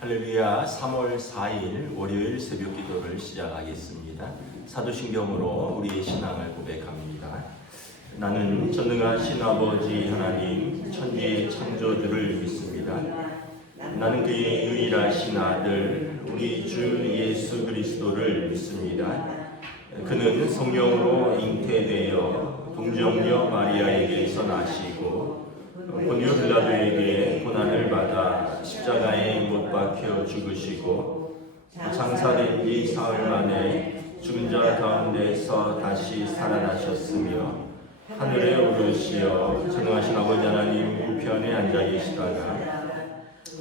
할렐루야. 3월 4일 월요일 새벽 기도를 시작하겠습니다. 사도신경으로 우리의 신앙을 고백합니다. 나는 전능하신 아버지 하나님 천지 창조주를 믿습니다. 나는 그의 유일하신 아들 우리 주 예수 그리스도를 믿습니다. 그는 성령으로 잉태되어 동정녀 마리아에게서 나시고 본디오 빌라도에게 고난을 받아 십자가에 못 박혀 죽으시고 장사된 지 사흘 만에 죽은 자 가운데서 다시 살아나셨으며 하늘에 오르시어 전능하신 아버지 하나님 우편에 앉아 계시다가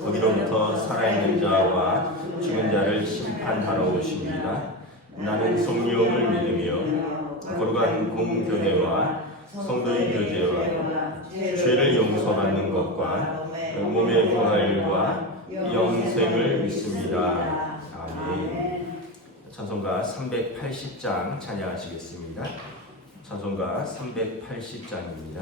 거기로부터 살아있는 자와 죽은 자를 심판하러 오십니다. 나는 성령을 믿으며 거룩한 공교회와 성도의 교제와 죄를 용서받는 것과 몸의 부활과 영생을 믿습니다. 아멘. 찬송가 380장 찬양하시겠습니다. 찬송가 380장입니다.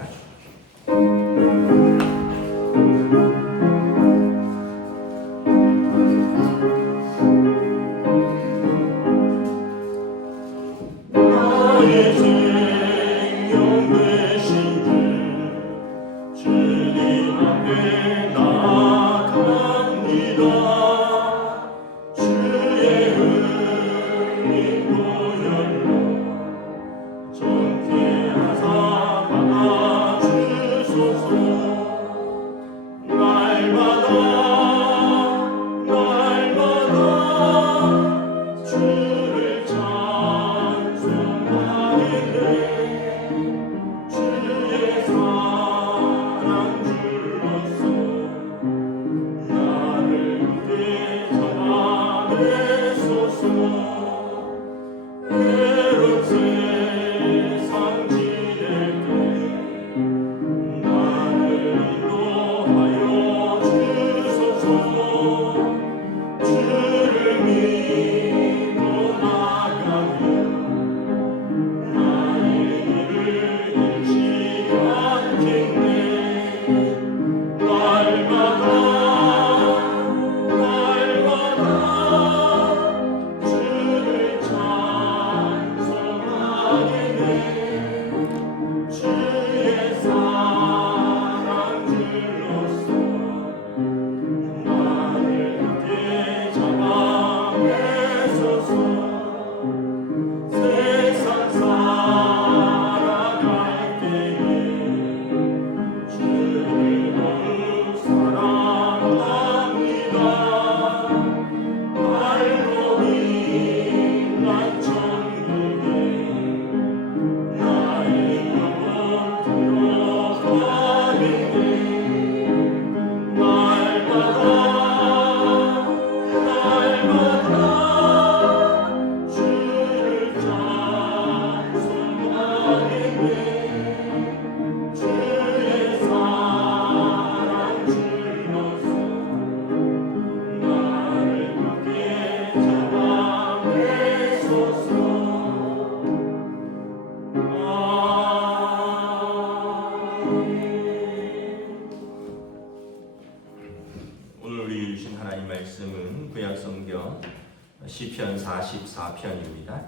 시편 44편입니다.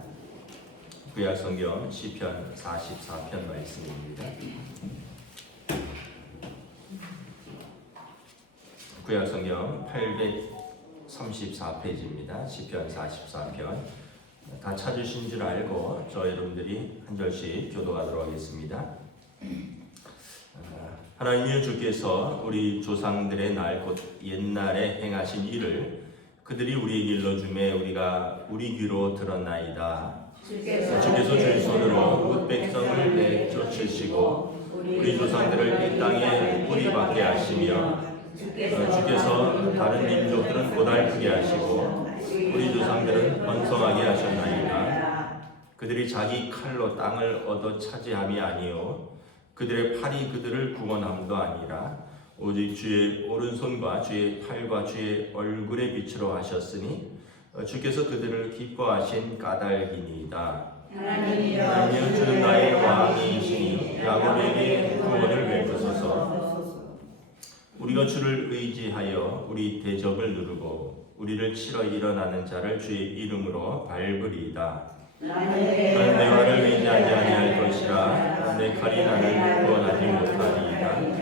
구약성경 시편 44편 말씀입니다. 구약성경 834페이지입니다. 시편 44편. 다 찾으신 줄 알고 저 여러분들이 한 절씩 교도하도록 하겠습니다. 하나님이여 주께서 우리 조상들의 날 곧 옛날에 행하신 일을 그들이 우리에게 일러주매 우리가 우리 귀로 들었나이다. 주께서 주의 손으로 뭇 백성을 내쫓으시고 우리 조상들을 이 땅에 뿌리 박게 하시며 주께서 다른 민족들은 고달프게 하시고 우리 조상들은 번성하게 하셨나이다. 그들이 자기 칼로 땅을 얻어 차지함이 아니요 그들의 팔이 그들을 구원함도 아니라 오직 주의 오른손과 주의 팔과 주의 얼굴의 빛으로 하셨으니 주께서 그들을 기뻐하신 까닭이니이다. 하나님이여 주는 나의 왕이시니 야곱에게 구원을 베푸소서. 우리가 주를 의지하여 우리 대적을 누르고 우리를 치러 일어나는 자를 주의 이름으로 밟으리이다. 나는 내 활을 의지하지 아니할 것이라 내 칼이 나를 구원하지 못하리이다.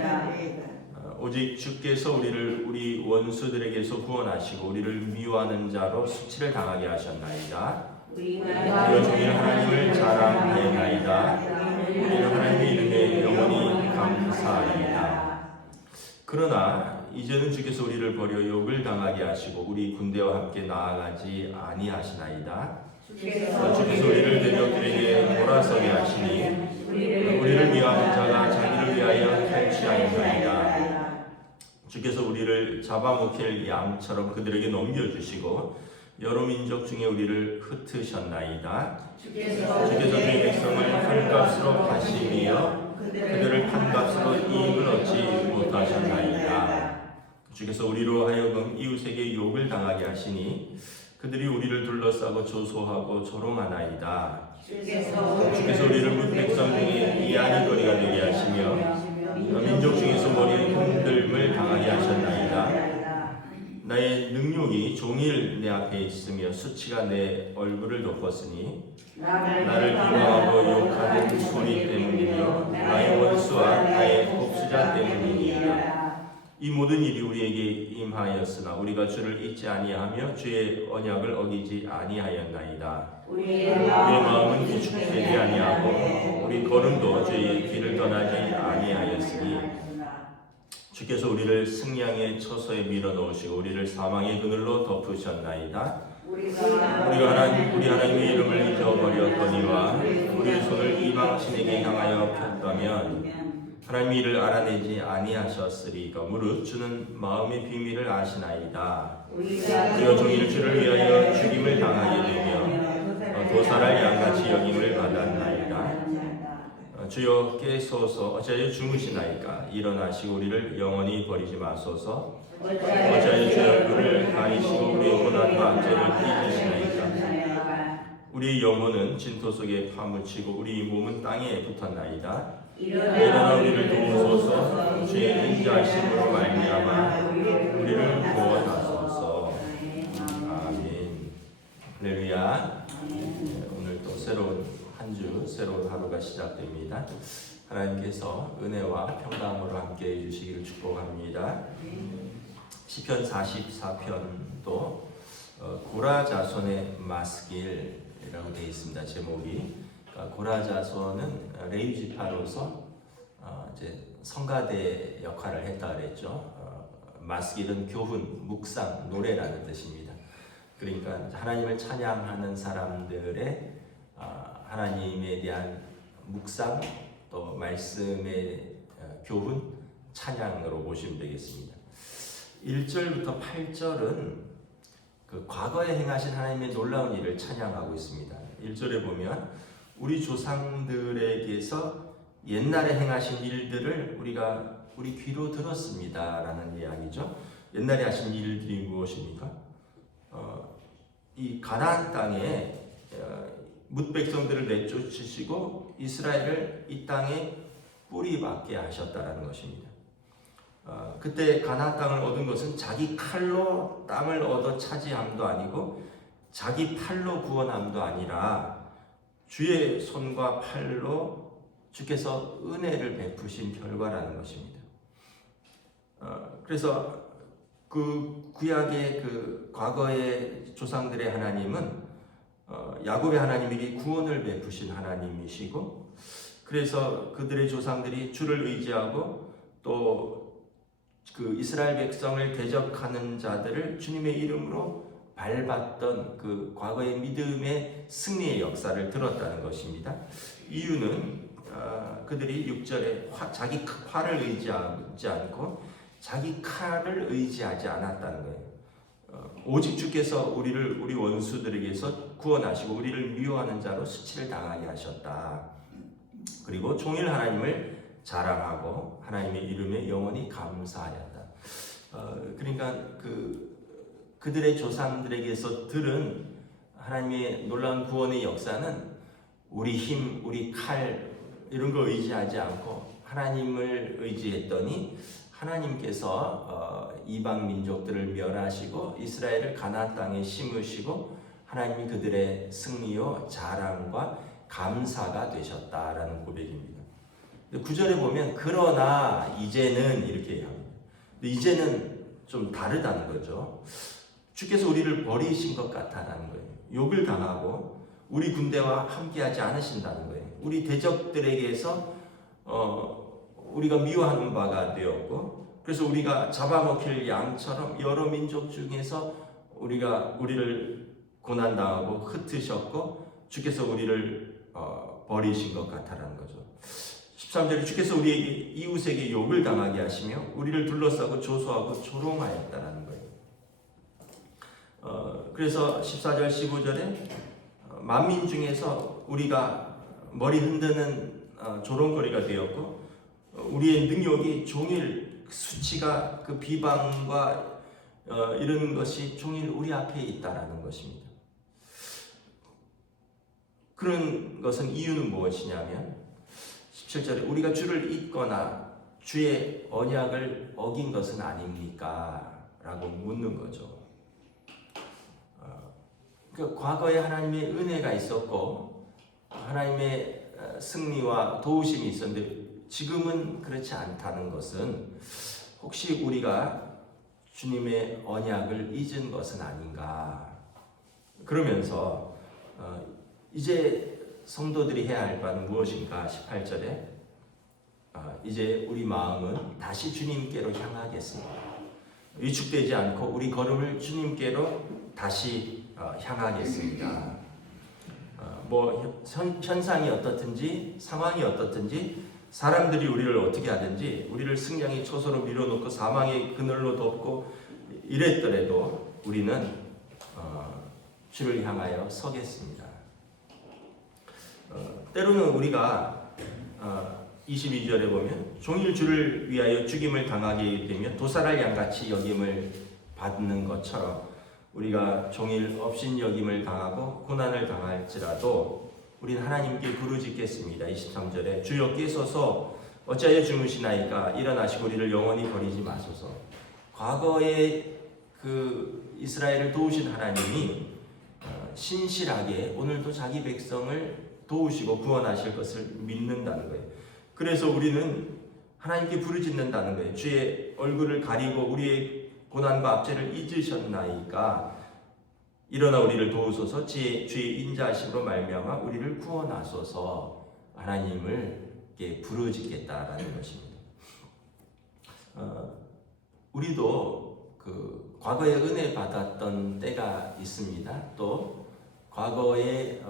오직 주께서 우리를 우리 원수들에게서 구원하시고 우리를 미워하는 자로 수치를 당하게 하셨나이다. 우리가 종일 하나님을 자랑하였나이다. 우리는 하나님의 이름에 영원히 감사하리이다. 그러나 이제는 주께서 우리를 버려 욕을 당하게 하시고 우리 군대와 함께 나아가지 아니하시나이다. 주께서 우리를 대적들에게 돌아서게 하시니 우리를 미워하는 자가 자기를 위하여 탈취하였나이다. 주께서 우리를 잡아먹힐 양처럼 그들에게 넘겨주시고 여러 민족 중에 우리를 흩으셨나이다. 주께서 주의 백성을 판값으로 파시며 그들을 판값으로 이익을 얻지 못하셨나이다. 주께서 우리로 하여금 이웃에게 욕을 당하게 하시니 그들이 우리를 둘러싸고 조소하고 조롱하나이다. 주께서 우리를 뭇 백성 중에 이안이거리가 되게 하시며 민족 중에서 머리에 흔들림을 당하게 하셨나이다. 나의 능욕이 종일 내 앞에 있으며 수치가 내 얼굴을 덮었으니 나를 비방하고 욕하는 소리 때문이며 나의 원수와 나의 복수자 때문이니이다. 이 모든 일이 우리에게 임하였으나 우리가 주를 잊지 아니하며 주의 언약을 어기지 아니하였나이다. 우리의 마음은 기축되지 아니하고 우리 걸음도 주의 길을 떠나지 아니하였으니 주께서 우리를 승량의 처소에 밀어넣으시고 우리를 사망의 그늘로 덮으셨나이다. 우리 하나님의 이름을 잊어버렸거니와 우리의 손을 이방신에게 향하여 폈다면 하나님의 일을 알아내지 아니하셨으리까. 무릇 주는 마음의 비밀을 아시나이다. 우리가 종일 주를 위하여 죽임을 당하게 되며 도살할 양같이 여김을 받았나이다. 주여 깨소서. 어찌하여 주무시나이까. 일어나시고 우리를 영원히 버리지 마소서. 어찌하여 주의 얼굴을 가리시고 우리의 고난과 악죄를 잊으시나이까. 우리 영혼은 진토 속에 파묻히고 우리 몸은 땅에 붙었나이다. 일어나 우리를 도우소서. 주의 인자하심으로 말미암아 우리를 구원하소서. 아멘. 할렐루야. 오늘 또 새로운 한 주, 새로운 하루가 시작됩니다. 하나님께서 은혜와 평강으로 함께 해주시기를 축복합니다. 시편 44편도 고라 자손의 마스길이라고 되어 있습니다. 제목이. 고라 자손은 레위 지파로서 이제 성가대 역할을 했다 그랬죠. 마스길은 교훈, 묵상, 노래라는 뜻입니다. 그러니까 하나님을 찬양하는 사람들의 하나님에 대한 묵상, 또 말씀의 교훈, 찬양으로 보시면 되겠습니다. 1절부터 8절은 그 과거에 행하신 하나님의 놀라운 일을 찬양하고 있습니다. 1절에 보면 우리 조상들에게서 옛날에 행하신 일들을 우리가 우리 귀로 들었습니다 라는 이야기죠. 옛날에 하신 일들이 무엇입니까? 이 가나안 땅에 뭇 백성들을 내쫓으시고 이스라엘을 이 땅에 뿌리박게 하셨다라는 것입니다. 그때 가나안 땅을 얻은 것은 자기 칼로 땅을 얻어 차지함도 아니고 자기 팔로 구원함도 아니라 주의 손과 팔로 주께서 은혜를 베푸신 결과라는 것입니다. 그래서 그 구약의 그 과거의 조상들의 하나님은 야곱의 하나님에게 구원을 베푸신 하나님이시고, 그래서 그들의 조상들이 주를 의지하고 또 그 이스라엘 백성을 대적하는 자들을 주님의 이름으로 밟았던 그 과거의 믿음의 승리의 역사를 들었다는 것입니다. 이유는 그들이 6절에 자기 활을 의지하지 않고 자기 칼을 의지하지 않았다는 거예요. 오직 주께서 우리 원수들에게서 구원하시고 우리를 미워하는 자로 수치를 당하게 하셨다. 그리고 종일 하나님을 자랑하고 하나님의 이름에 영원히 감사하였다. 그러니까 그들의 조상들에게서 들은 하나님의 놀라운 구원의 역사는 우리 힘, 우리 칼 이런 거 의지하지 않고 하나님을 의지했더니 하나님께서 이방 민족들을 멸하시고 이스라엘을 가나안 땅에 심으시고 하나님이 그들의 승리요 자랑과 감사가 되셨다라는 고백입니다. 9절에 보면 그러나 이제는 이렇게 합니다. 이제는 좀 다르다는 거죠. 주께서 우리를 버리신 것 같다라는 거예요. 욕을 당하고 우리 군대와 함께하지 않으신다는 거예요. 우리 대적들에게서 우리가 미워하는 바가 되었고, 그래서 우리가 잡아먹힐 양처럼 여러 민족 중에서 우리를 고난당하고 흩으셨고 주께서 우리를 버리신 것 같다라는 거죠. 13절에 주께서 우리에게 이웃에게 욕을 당하게 하시며 우리를 둘러싸고 조소하고 조롱하였다라는 거예요. 그래서 14절 15절에 만민 중에서 우리가 머리 흔드는 조롱거리가 되었고 우리의 능력이 종일 수치가 그 비방과 이런 것이 종일 우리 앞에 있다라는 것입니다. 그런 것은 이유는 무엇이냐면 17절에 우리가 주를 잊거나 주의 언약을 어긴 것은 아닙니까? 라고 묻는 거죠. 그러니까 과거에 하나님의 은혜가 있었고 하나님의 승리와 도우심이 있었는데 지금은 그렇지 않다는 것은 혹시 우리가 주님의 언약을 잊은 것은 아닌가. 그러면서 이제 성도들이 해야 할 바는 무엇인가? 18절에 이제 우리 마음은 다시 주님께로 향하겠습니다. 위축되지 않고 우리 걸음을 주님께로 다시 향하겠습니다. 현상이 어떻든지 상황이 어떻든지 사람들이 우리를 어떻게 하든지 우리를 승량의 초소로 밀어놓고 사망의 그늘로 덮고 이랬더라도 우리는 주를 향하여 서겠습니다. 때로는 우리가 22절에 보면 종일 주를 위하여 죽임을 당하게 되며 도살할 양같이 여김을 받는 것처럼 우리가 종일 업신여김을 당하고 고난을 당할지라도 우리는 하나님께 부르짖겠습니다. 23절에 주여 깨소서 어찌하여 주무시나이까 일어나시고 우리를 영원히 버리지 마소서. 과거에 그 이스라엘을 도우신 하나님이 신실하게 오늘도 자기 백성을 도우시고 구원하실 것을 믿는다는 거예요. 그래서 우리는 하나님께 부르짖는다는 거예요. 주의 얼굴을 가리고 우리의 고난과 압제를 잊으셨나이까 일어나 우리를 도우소서. 주의 인자하심으로 말미암아 우리를 구원하소서. 하나님을 부르짖겠다라는 것입니다. 우리도 그 과거에 은혜 받았던 때가 있습니다. 또 과거에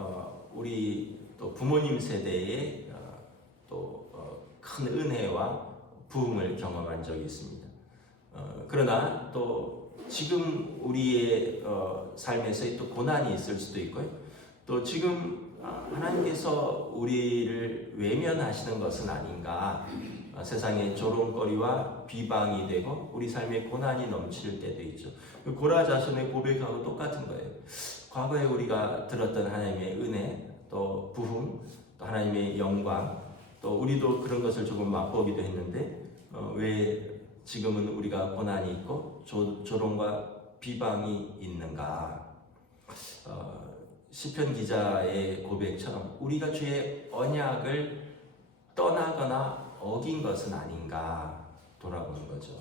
우리 또 부모님 세대에 또 큰 은혜와 부흥을 경험한 적이 있습니다. 그러나 또 지금 우리의 삶에서 또 고난이 있을 수도 있고요. 또 지금 하나님께서 우리를 외면하시는 것은 아닌가. 세상의 조롱거리와 비방이 되고 우리 삶에 고난이 넘칠 때도 있죠. 고라 자손의 고백하고 똑같은 거예요. 과거에 우리가 들었던 하나님의 은혜, 또 부흥, 또 하나님의 영광, 또 우리도 그런 것을 조금 맛보기도 했는데 왜 지금은 우리가 고난이 있고 조롱과 비방이 있는가? 시편 기자의 고백처럼 우리가 주의 언약을 떠나거나 어긴 것은 아닌가 돌아보는 거죠.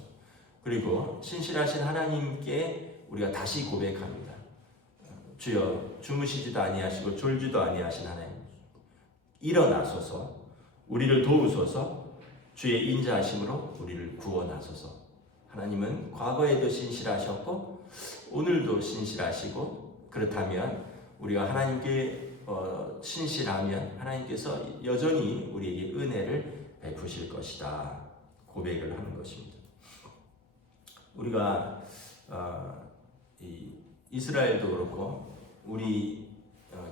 그리고 신실하신 하나님께 우리가 다시 고백합니다. 주여 주무시지도 아니하시고 졸지도 아니하신 하나님, 일어나소서. 우리를 도우소서. 주의 인자하심으로 우리를 구원하소서. 하나님은 과거에도 신실하셨고 오늘도 신실하시고, 그렇다면 우리가 하나님께 신실하면 하나님께서 여전히 우리에게 은혜를 베푸실 것이다 고백을 하는 것입니다. 우리가 이스라엘도 그렇고 우리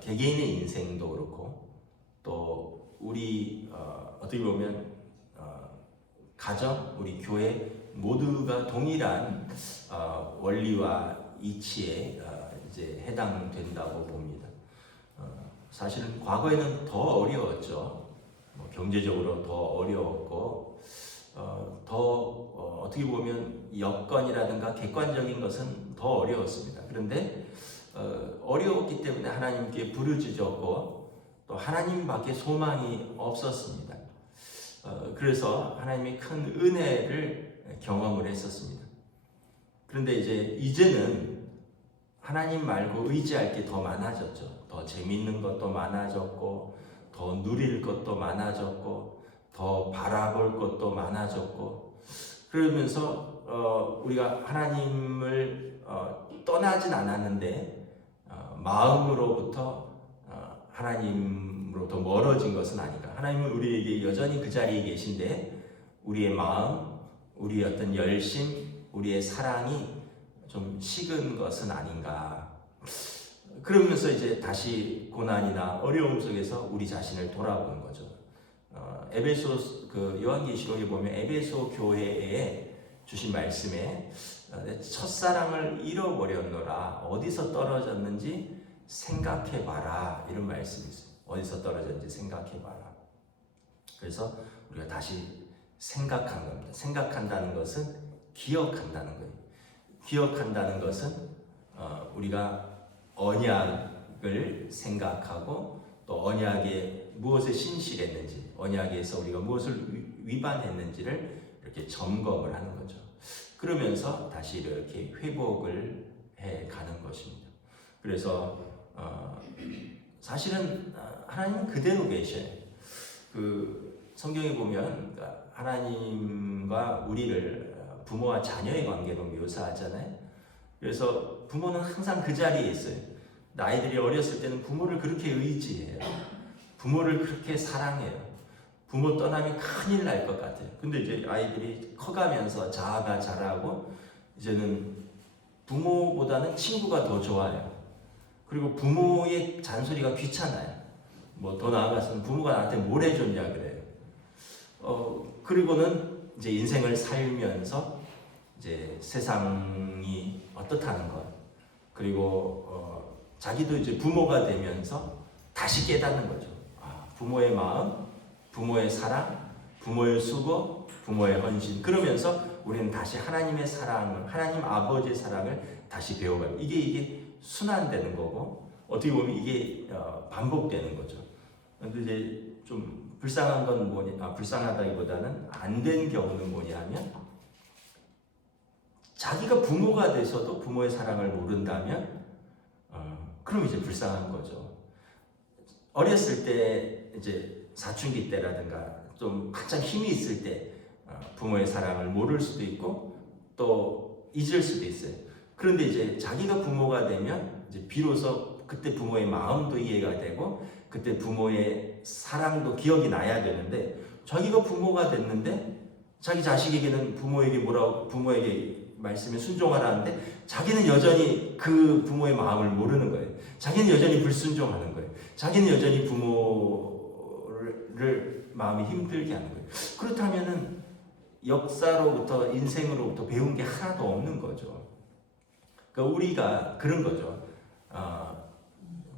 개개인의 인생도 그렇고 또 우리 어떻게 보면 가정, 우리 교회 모두가 동일한 원리와 이치에 이제 해당된다고 봅니다. 사실은 과거에는 더 어려웠죠. 경제적으로 더 어려웠고 어떻게 보면 여건이라든가 객관적인 것은 더 어려웠습니다. 그런데 어려웠기 때문에 하나님께 부르짖었고 또 하나님밖에 소망이 없었습니다. 그래서 하나님의 큰 은혜를 경험을 했었습니다. 그런데 이제는 하나님 말고 의지할 게 더 많아졌죠. 더 재밌는 것도 많아졌고, 더 누릴 것도 많아졌고, 더 바라볼 것도 많아졌고, 그러면서 우리가 하나님을 떠나진 않았는데 마음으로부터 하나님으로부터 멀어진 것은 아닌가. 하나님은 우리에게 여전히 그 자리에 계신데 우리의 마음, 우리의 어떤 열심, 우리의 사랑이 좀 식은 것은 아닌가. 그러면서 다시 고난이나 어려움 속에서 우리 자신을 돌아보는 거죠. 에베소 요한계시록에 보면 에베소 교회에 주신 말씀에 첫사랑을 잃어버렸노라. 어디서 떨어졌는지 생각해봐라. 이런 말씀이 있어요. 어디서 떨어졌는지 생각해봐라. 그래서 우리가 다시 생각한 겁니다. 생각한다는 것은 기억한다는 거예요. 기억한다는 것은 우리가 언약을 생각하고 또 언약에 무엇에 신실했는지, 언약에서 우리가 무엇을 위반했는지를 이렇게 점검을 하는 거죠. 그러면서 다시 이렇게 회복을 해 가는 것입니다. 그래서 사실은 하나님은 그대로 계셔요. 성경에 보면 하나님과 우리를 부모와 자녀의 관계로 묘사하잖아요. 그래서 부모는 항상 그 자리에 있어요. 아이들이 어렸을 때는 부모를 그렇게 의지해요. 부모를 그렇게 사랑해요. 부모 떠나면 큰일 날 것 같아요. 근데 아이들이 커가면서 자아가 자라고 이제는 부모보다는 친구가 더 좋아요. 그리고 부모의 잔소리가 귀찮아요. 더 나아가서는 부모가 나한테 뭘 해줬냐 그래요. 그리고는 인생을 살면서 세상이 어떻다는 것, 그리고 자기도 부모가 되면서 다시 깨닫는 거죠. 부모의 마음, 부모의 사랑, 부모의 수고, 부모의 헌신. 그러면서 우리는 다시 하나님의 사랑을, 하나님 아버지의 사랑을 다시 배워가요. 이게 순환되는 거고, 어떻게 보면 이게 반복되는 거죠. 근데 좀 불쌍한 건 불쌍하다기보다는 안 된 경우는 뭐냐면, 자기가 부모가 돼서도 부모의 사랑을 모른다면, 그럼 불쌍한 거죠. 어렸을 때 사춘기 때라든가 좀 한참 힘이 있을 때 부모의 사랑을 모를 수도 있고 또 잊을 수도 있어요. 그런데 자기가 부모가 되면 비로소 그때 부모의 마음도 이해가 되고 그때 부모의 사랑도 기억이 나야 되는데, 자기가 부모가 됐는데 자기 자식에게는 부모에게 말씀에 순종하라는데 자기는 여전히 그 부모의 마음을 모르는 거예요. 자기는 여전히 불순종하는 거예요. 자기는 여전히 부모를 마음이 힘들게 하는 거예요. 그렇다면은 역사로부터 인생으로부터 배운 게 하나도 없는 거죠. 그러니까 우리가 그런 거죠.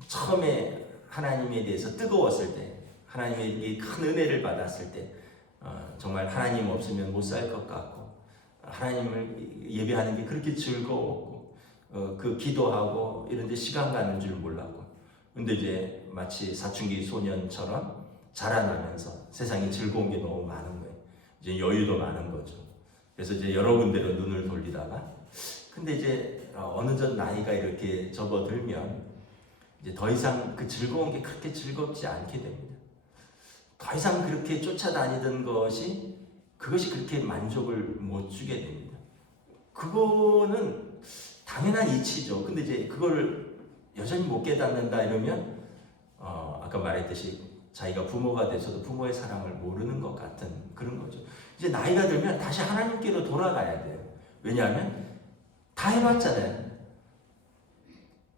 처음에 하나님에 대해서 뜨거웠을 때, 하나님의 큰 은혜를 받았을 때 정말 하나님 없으면 못 살 것 같고 하나님을 예배하는 게 그렇게 즐거웠고 기도하고 이런 데 시간 가는 줄 몰랐고, 근데 마치 사춘기 소년처럼 자라나면서 세상에 즐거운 게 너무 많은 거예요. 여유도 많은 거죠. 그래서 여러 군데로 눈을 돌리다가, 근데 어느덧 나이가 이렇게 접어들면 더 이상 그 즐거운 게 그렇게 즐겁지 않게 됩니다. 더 이상 그렇게 쫓아다니던 그것이 그렇게 만족을 못 주게 됩니다. 그거는 당연한 이치죠. 근데 그거를 여전히 못 깨닫는다 이러면 아까 말했듯이 자기가 부모가 돼서도 부모의 사랑을 모르는 것 같은 그런 거죠. 나이가 들면 다시 하나님께로 돌아가야 돼요. 왜냐하면 다 해봤잖아요.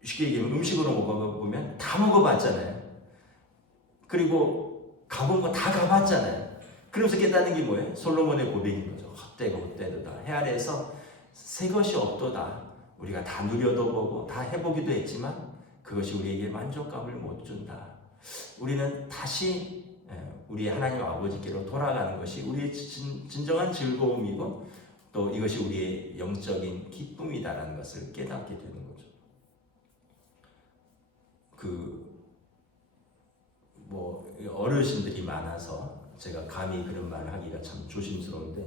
쉽게 얘기하면 음식으로 먹어보면 다 먹어봤잖아요. 그리고 가본 거 다 가봤잖아요. 그러면서 깨닫는 게 뭐예요? 솔로몬의 고백인 거죠. 헛되도다. 해 아래에서 새 것이 없도다. 우리가 다 누려도 보고 다 해보기도 했지만 그것이 우리에게 만족감을 못 준다. 우리는 다시 우리 하나님 아버지께로 돌아가는 것이 우리의 진정한 즐거움이고 또 이것이 우리의 영적인 기쁨이다라는 것을 깨닫게 되는 거죠. 어르신들이 많아서 제가 감히 그런 말을 하기가 참 조심스러운데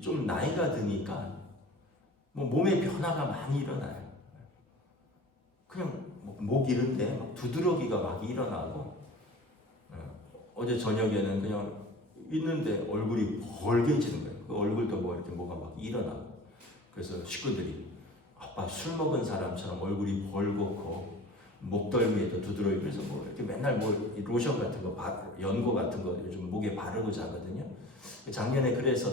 좀 나이가 드니까 몸에 변화가 많이 일어나요. 그냥 목 이런데 막 두드러기가 막 일어나고 어제 저녁에는 그냥 있는데 얼굴이 벌개지는 거예요. 그 얼굴도 이렇게 뭐가 막 일어나고 그래서 식구들이 아빠 술 먹은 사람처럼 얼굴이 벌겋고 목덜미에도 두드러기 그래서 이렇게 맨날 로션 같은 거 연고 같은 거 요즘 목에 바르고 자거든요. 작년에 그래서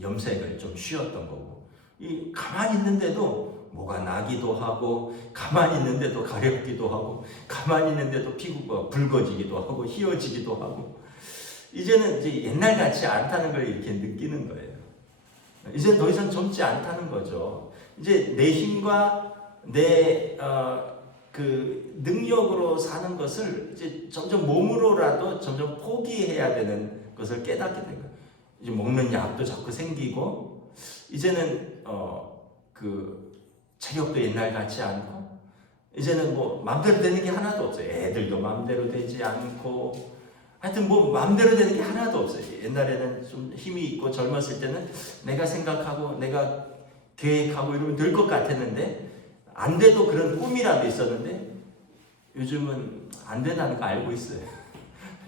염색을 좀 쉬었던 거고 가만히 있는데도 뭐가 나기도 하고 가만히 있는데도 가렵기도 하고 가만히 있는데도 피부가 붉어지기도 하고 휘어지기도 하고 이제는 이제 옛날 같지 않다는 걸 이렇게 느끼는 거예요. 이제는 더 이상 젊지 않다는 거죠. 이제 내 힘과 내 능력으로 사는 것을 이제 점점 몸으로라도 점점 포기해야 되는 것을 깨닫게 된 거예요. 이제 먹는 약도 자꾸 생기고 이제는 체력도 옛날 같지 않고 이제는 마음대로 되는 게 하나도 없어요. 애들도 마음대로 되지 않고 하여튼 마음대로 되는 게 하나도 없어요. 옛날에는 좀 힘이 있고 젊었을 때는 내가 생각하고 내가 계획하고 이러면 될 것 같았는데 안 돼도 그런 꿈이라도 있었는데 요즘은 안 된다는 거 알고 있어요.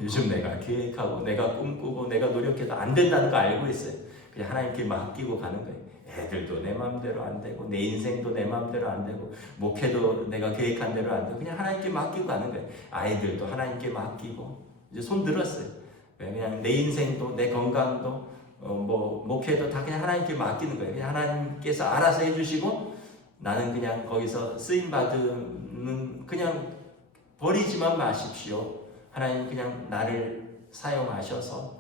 요즘 내가 계획하고 내가 꿈꾸고 내가 노력해도 안 된다는 거 알고 있어요. 그냥 하나님께 맡기고 가는 거예요. 애들도 내 마음대로 안 되고 내 인생도 내 마음대로 안 되고 목회도 내가 계획한 대로 안 되고 그냥 하나님께 맡기고 가는 거예요. 아이들도 하나님께 맡기고 이제 손 들었어요. 그냥 내 인생도 내 건강도 목회도 다 그냥 하나님께 맡기는 거예요. 그냥 하나님께서 알아서 해주시고 나는 그냥 거기서 쓰임받는 그냥 버리지만 마십시오. 하나님 그냥 나를 사용하셔서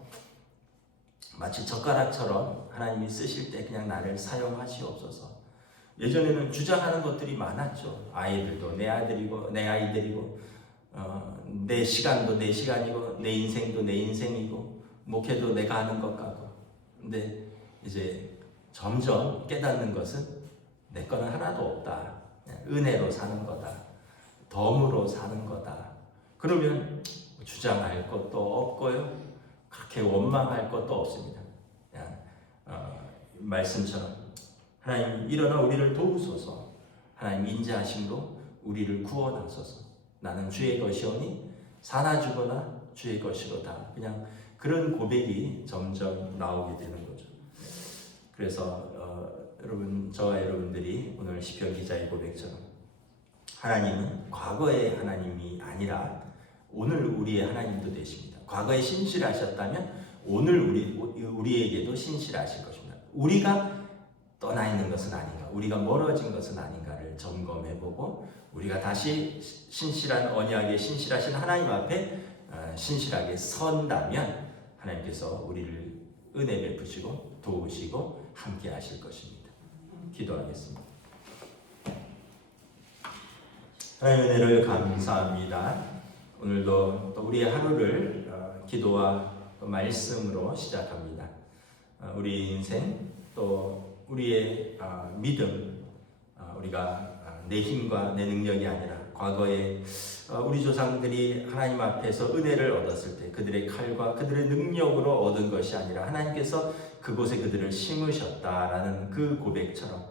마치 젓가락처럼 하나님이 쓰실 때 그냥 나를 사용하시옵소서. 예전에는 주장하는 것들이 많았죠. 아이들도 내 아들이고 내 아이들이고 내 시간도 내 시간이고 내 인생도 내 인생이고 목회도 내가 하는 것 같고 근데 이제 점점 깨닫는 것은 내 거는 하나도 없다. 은혜로 사는 거다. 덤으로 사는 거다. 그러면 주장할 것도 없고요. 그렇게 원망할 것도 없습니다. 그냥 말씀처럼 하나님 일어나 우리를 도우소서. 하나님 인자하심으로 우리를 구원하소서. 나는 주의 것이오니 사나 죽거나 주의 것이로다. 그냥 그런 고백이 점점 나오게 되는 거죠. 그래서 여러분 저와 여러분들이 오늘 시편 기자의 고백처럼 하나님은 과거의 하나님이 아니라 오늘 우리의 하나님도 되십니다. 과거에 신실하셨다면 오늘 우리에게도 신실하실 것입니다. 우리가 떠나 있는 것은 아닌가, 우리가 멀어진 것은 아닌가를 점검해보고 우리가 다시 신실한 언약에 신실하신 하나님 앞에 신실하게 선다면 하나님께서 우리를 은혜 베푸시고 도우시고 함께 하실 것입니다. 기도하겠습니다. 하나님의 은혜를 감사합니다. 오늘도 또 우리의 하루를 기도와 또 말씀으로 시작합니다. 우리 인생 또 우리의 믿음, 우리가 내 힘과 내 능력이 아니라 과거에 우리 조상들이 하나님 앞에서 은혜를 얻었을 때 그들의 칼과 그들의 능력으로 얻은 것이 아니라 하나님께서 그곳에 그들을 심으셨다라는 그 고백처럼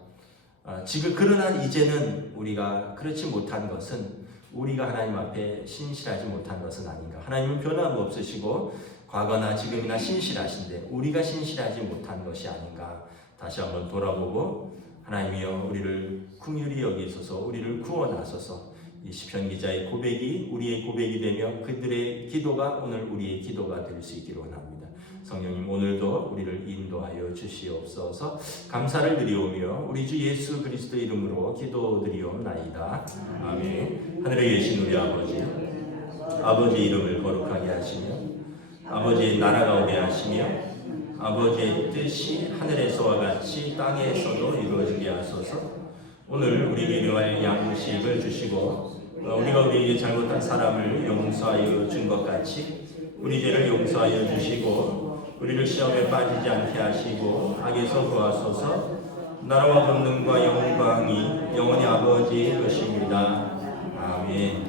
지금 그러나 이제는 우리가 그렇지 못한 것은 우리가 하나님 앞에 신실하지 못한 것은 아닌가. 하나님은 변함없으시고 과거나 지금이나 신실하신데 우리가 신실하지 못한 것이 아닌가. 다시 한번 돌아보고 하나님이여 우리를 긍휼히 여기소서, 우리를 구원하소서. 이 시편 기자의 고백이 우리의 고백이 되며 그들의 기도가 오늘 우리의 기도가 될 수 있기를 원합니다. 성령님 오늘도 우리를 인도하여 주시옵소서. 감사를 드리오며 우리 주 예수 그리스도 이름으로 기도드리옵나이다. 아멘. 하늘에 계신 우리 아버지, 아버지 이름을 거룩하게 하시며 아버지의 나라가 오게 하시며 아버지의 뜻이 하늘에서와 같이 땅에서도 이루어지게 하소서. 오늘 우리에게 필요할 양식을 주시고 우리가 우리에게 잘못한 사람을 용서하여 준 것 같이 우리 죄를 용서하여 주시고 우리를 시험에 빠지지 않게 하시고 악에서 구하소서. 나라와 권능과 영광이 영원히 아버지의 것입니다. 아멘.